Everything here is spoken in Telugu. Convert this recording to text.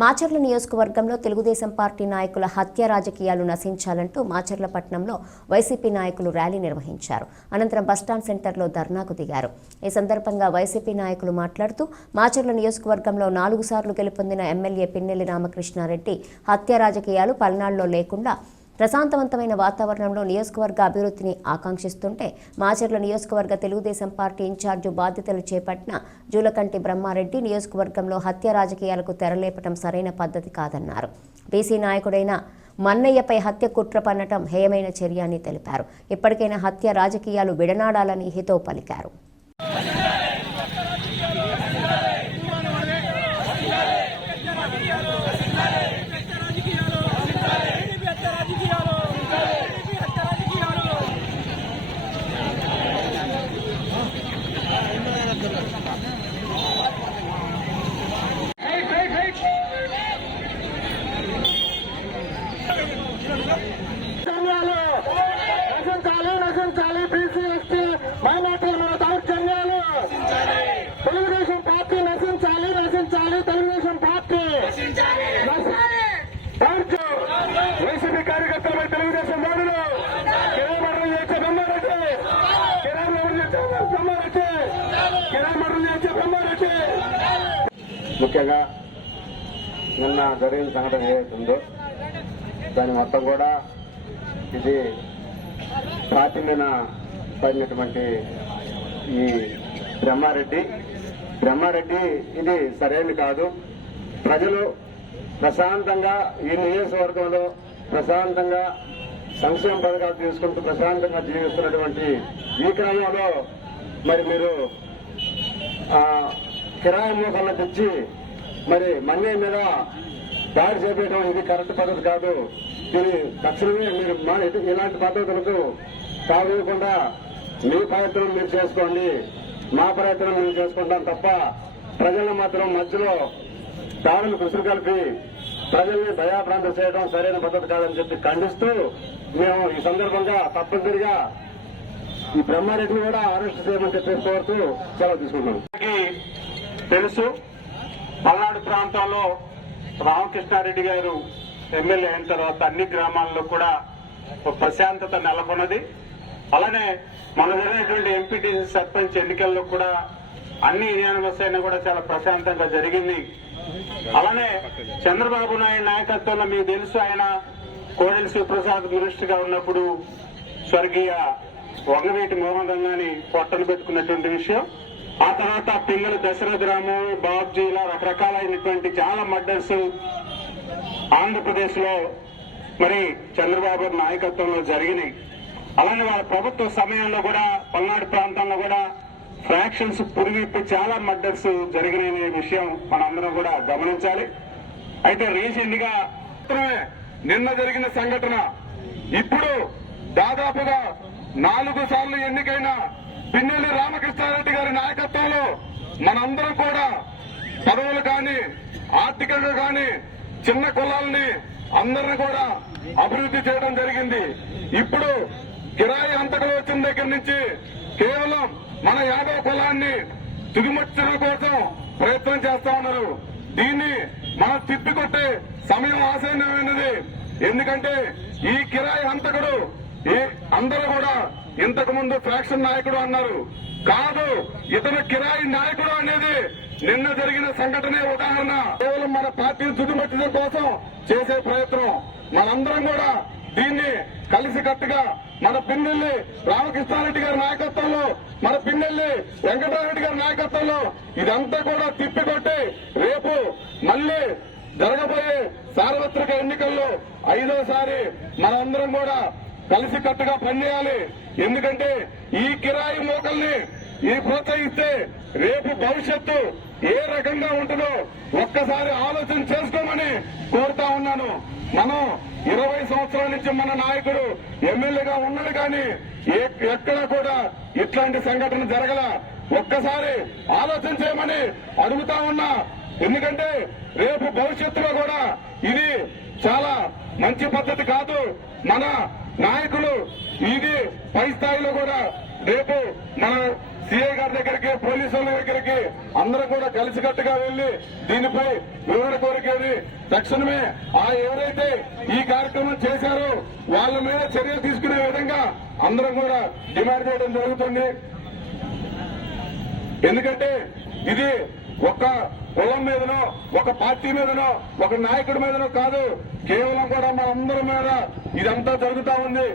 మాచర్ల నియోజకవర్గంలో తెలుగుదేశం పార్టీ నాయకుల హత్య రాజకీయాలు నశించాలంటూ మాచర్లపట్నంలో వైసీపీ నాయకులు ర్యాలీ నిర్వహించారు. అనంతరం బస్టాండ్ సెంటర్లో ధర్నాకు దిగారు. ఈ సందర్భంగా వైసీపీ నాయకులు మాట్లాడుతూ మాచర్ల నియోజకవర్గంలో నాలుగు సార్లు గెలుపొందిన ఎమ్మెల్యే పిన్నెల్లి రామకృష్ణారెడ్డి హత్య రాజకీయాలు పల్నాడులో లేకుండా ప్రశాంతవంతమైన వాతావరణంలో నియోజకవర్గ అభివృద్ధిని ఆకాంక్షిస్తుంటే మాచర్ల నియోజకవర్గ తెలుగుదేశం పార్టీ ఇన్ఛార్జు బాధ్యతలు చేపట్టిన జూలకంటి బ్రహ్మారెడ్డి నియోజకవర్గంలో హత్య రాజకీయాలకు తెరలేపటం సరైన పద్ధతి కాదన్నారు. బీసీ నాయకుడైన మన్నయ్యపై హత్య కుట్ర పన్నటం హేయమైన చర్య అని తెలిపారు. ఇప్పటికైనా హత్య రాజకీయాలు విడనాడాలని హితో పలికారు సంఘాలు నశించాలి నశించాలి బీసీ ఎస్టీ మైనార్టీల మీద దౌర్జన్యాలు తెలుగుదేశం పార్టీ నశించాలి నశించాలి తెలుగుదేశం పార్టీ దౌర్జన్యం. వైసీపీ కార్యకర్తలపై తెలుగుదేశం దాడులు కిరామరులు చేసే బ్రహ్మారెడ్డి కిరామరులు చేసే చేసే ముఖ్యంగా నిన్న జరిగిన సంఘటన ఏదైతుందో దాని మొత్తం కూడా ఇది పార్టీ మీద పడినటువంటి ఈ బ్రహ్మారెడ్డి. బ్రహ్మారెడ్డి ఇది సరైనది కాదు. ప్రజలు ప్రశాంతంగా ఈ నియోజకవర్గంలో ప్రశాంతంగా సంక్షేమ పథకాలు తీసుకుంటూ ప్రశాంతంగా జీవిస్తున్నటువంటి ఈ క్రమంలో మరి మీరు ఆ కిరాయి మూకలను తెచ్చి మరి మన్నే మీద దాడి చేపట్టడం ఇది కరెక్ట్ పద్ధతి కాదు. దీని తక్షణమే మీరు మా ఇలాంటి పద్ధతులకు తాగకుండా మీ ప్రయత్నం మీరు చేసుకోండి. మా ప్రయత్నం మేము చేసుకుంటాం తప్ప ప్రజలను మాత్రం మధ్యలో దాడులు కృషులు కలిపి ప్రజల్ని భయాభ్రాంతం చేయడం సరైన పద్ధతి కాదని చెప్పి ఖండిస్తూ మేము ఈ సందర్భంగా తప్పనిసరిగా ఈ బ్రహ్మారెడ్డిని కూడా అరెస్ట్ చేయమని చెప్పేసి కోరుతూ సెలవు తీసుకుంటున్నాం తెలుసు పల్నాడు ప్రాంతంలో రామకృష్ణారెడ్డి గారు ఎమ్మెల్యే అయిన తర్వాత అన్ని గ్రామాల్లో కూడా ఒక ప్రశాంతత నెలకొన్నది. అలానే మన జరిగినటువంటి ఎంపీటీసీ సర్పంచ్ ఎన్నికల్లో కూడా అన్ని యూనివర్స్ అయినా కూడా చాలా ప్రశాంతంగా జరిగింది. అలానే చంద్రబాబు నాయుడు నాయకత్వంలో మీకు తెలుసు ఆయన కోడెల శివప్రసాద్ మినిస్టర్గా ఉన్నప్పుడు స్వర్గీయ వంగవీటి మోహన్ రంగాని పెట్టుకున్నటువంటి విషయం. ఆ తర్వాత పిల్లలు దశరథ రాము బాబ్జీ ఇలా రకరకాలైనటువంటి చాలా మర్డర్స్ ఆంధ్రప్రదేశ్లో మరి చంద్రబాబు నాయకత్వంలో జరిగినాయి. అలానే వాళ్ళ ప్రభుత్వ సమయంలో కూడా పల్నాడు ప్రాంతంలో కూడా ఫ్రాక్షన్స్ పురిగిప్పి చాలా మర్డర్స్ జరిగినాయనే విషయం మనందరం కూడా గమనించాలి. అయితే రీసెంట్గా నిన్న జరిగిన సంఘటన. ఇప్పుడు దాదాపుగా నాలుగు సార్లు ఎన్నికైన పిన్నెల్లి రామకృష్ణారెడ్డి గారి నాయకత్వంలో మనందరం కూడా పదవులు కానీ ఆర్థికంగా కానీ చిన్న కులాలని అందరిని కూడా అభివృద్ధి చేయడం జరిగింది. ఇప్పుడు కిరాయి అంతకులు వచ్చిన దగ్గర నుంచి కేవలం మన యాదవ కులాన్ని తుదిమచ్చడం కోసం ప్రయత్నం చేస్తా ఉన్నారు. దీన్ని మనం తిప్పికొట్టే సమయం ఆసన్నమైనది ఎందుకంటే ఈ కిరాయి హంతకుడు ఏ? అందరూ కూడా ఇంతకు ముందు ఫ్యాక్షన్ నాయకుడు అన్నారు. కాదు ఇతను కిరాయి నాయకుడు అనేది నిన్న జరిగిన సంఘటనే ఉదాహరణ. కేవలం మన పార్టీని చుట్టుముట్టడం కోసం చేసే ప్రయత్నం. మనందరం కూడా దీన్ని కలిసి కట్టుగా మన పిన్నెల్లి రామకృష్ణారెడ్డి గారి నాయకత్వంలో మన పిన్నెల్లి వెంకటరామరెడ్డి గారి నాయకత్వంలో ఇదంతా కూడా తిప్పికొట్టి రేపు మళ్ళీ జరగబోయే సార్వత్రిక ఎన్నికల్లో ఐదోసారి మనందరం కూడా కలిసికట్టుగా పనిచేయాలి. ఎందుకంటే ఈ కిరాయి మోకల్ని ఈ ప్రోత్సహిస్తే రేపు భవిష్యత్తు ఏ రకంగా ఉంటుందో ఒక్కసారి ఆలోచన చేసుకోమని కోరుతా ఉన్నాను. మనం ఇరవై సంవత్సరాల నుంచి మన నాయకుడు ఎమ్మెల్యేగా ఉన్నాడు కానీ ఎక్కడా కూడా ఇట్లాంటి సంఘటన జరగల ఒక్కసారి ఆలోచన చేయమని అడుగుతా ఉన్నా. ఎందుకంటే రేపు భవిష్యత్తులో కూడా ఇది చాలా మంచి పద్ధతి కాదు. మన నాయకులు ఇది పై స్థాయిలో కూడా రేపు మన సిఐ గారి దగ్గరికి పోలీసుల దగ్గరికి అందరూ కూడా కలిసికట్టుగా వెళ్ళి దీనిపై వివరణ కోరికేది. తక్షణమే ఆ ఎవరైతే ఈ కార్యక్రమం చేశారో వాళ్ళ మీద చర్యలు తీసుకునే విధంగా అందరం కూడా డిమాండ్ చేయడం జరుగుతుంది. ఎందుకంటే ఇది ఒక కులం మీదనో ఒక పార్టీ మీదనో ఒక నాయకుడి మీదనో కాదు కేవలం కూడా మనందరి మీద ఇదంతా జరుగుతా ఉంది.